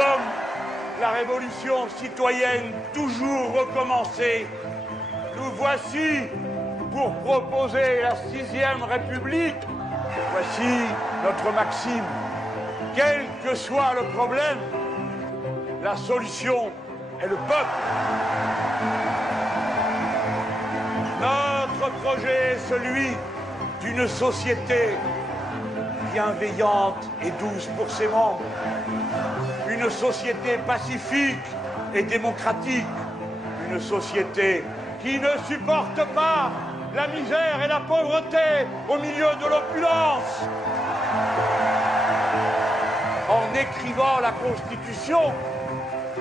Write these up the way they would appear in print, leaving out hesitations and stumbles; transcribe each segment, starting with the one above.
sommes la révolution citoyenne toujours recommencée. Nous voici pour proposer la 6e République. Voici notre maxime. Quel que soit le problème, la solution est le peuple. Notre projet est celui d'une société bienveillante et douce pour ses membres. Une société pacifique et démocratique. Une société qui ne supporte pas la misère et la pauvreté au milieu de l'opulence. En écrivant la Constitution,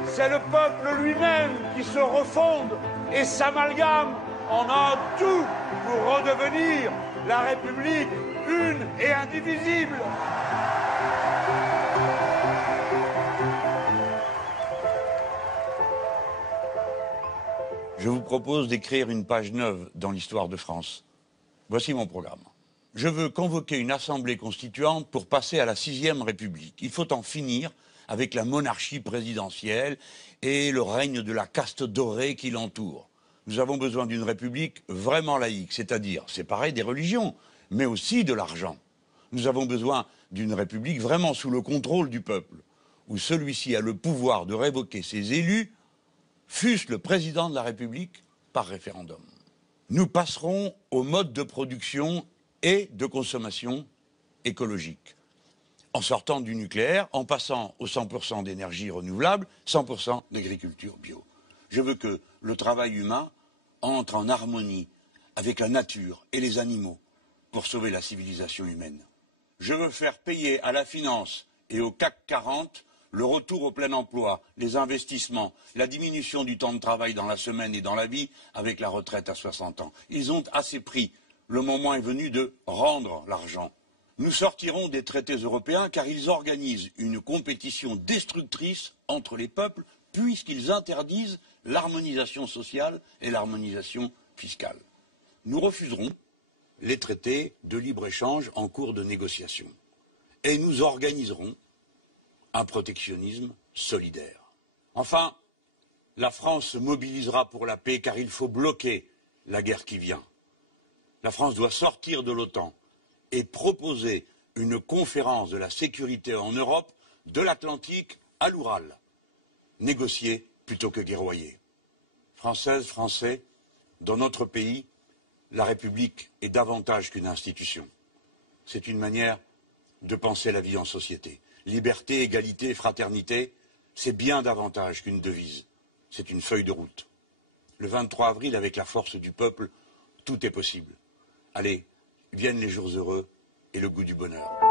c'est le peuple lui-même qui se refonde et s'amalgame en un tout pour redevenir la République une et indivisible. Je vous propose d'écrire une page neuve dans l'histoire de France. Voici mon programme. Je veux convoquer une assemblée constituante pour passer à la 6e République. Il faut en finir avec la monarchie présidentielle et le règne de la caste dorée qui l'entoure. Nous avons besoin d'une république vraiment laïque, c'est-à-dire séparée des religions, mais aussi de l'argent. Nous avons besoin d'une république vraiment sous le contrôle du peuple, où celui-ci a le pouvoir de révoquer ses élus, fût-ce le président de la République, par référendum. Nous passerons au mode de production et de consommation écologique, en sortant du nucléaire, en passant au 100% d'énergie renouvelable, 100% d'agriculture bio. Je veux que le travail humain entre en harmonie avec la nature et les animaux pour sauver la civilisation humaine. Je veux faire payer à la finance et au CAC 40 le retour au plein emploi, les investissements, la diminution du temps de travail dans la semaine et dans la vie avec la retraite à 60 ans. Ils ont assez pris. Le moment est venu de rendre l'argent. Nous sortirons des traités européens car ils organisent une compétition destructrice entre les peuples puisqu'ils interdisent l'harmonisation sociale et l'harmonisation fiscale. Nous refuserons les traités de libre-échange en cours de négociation. Et nous organiserons un protectionnisme solidaire. Enfin, la France se mobilisera pour la paix car il faut bloquer la guerre qui vient. La France doit sortir de l'OTAN et proposer une conférence de la sécurité en Europe, de l'Atlantique à l'Oural. Négocier plutôt que guerroyer. Françaises, Français, dans notre pays, la République est davantage qu'une institution. C'est une manière de penser la vie en société. Liberté, égalité, fraternité, c'est bien davantage qu'une devise. C'est une feuille de route. Le 23 avril, avec la force du peuple, tout est possible. Allez, viennent les jours heureux et le goût du bonheur.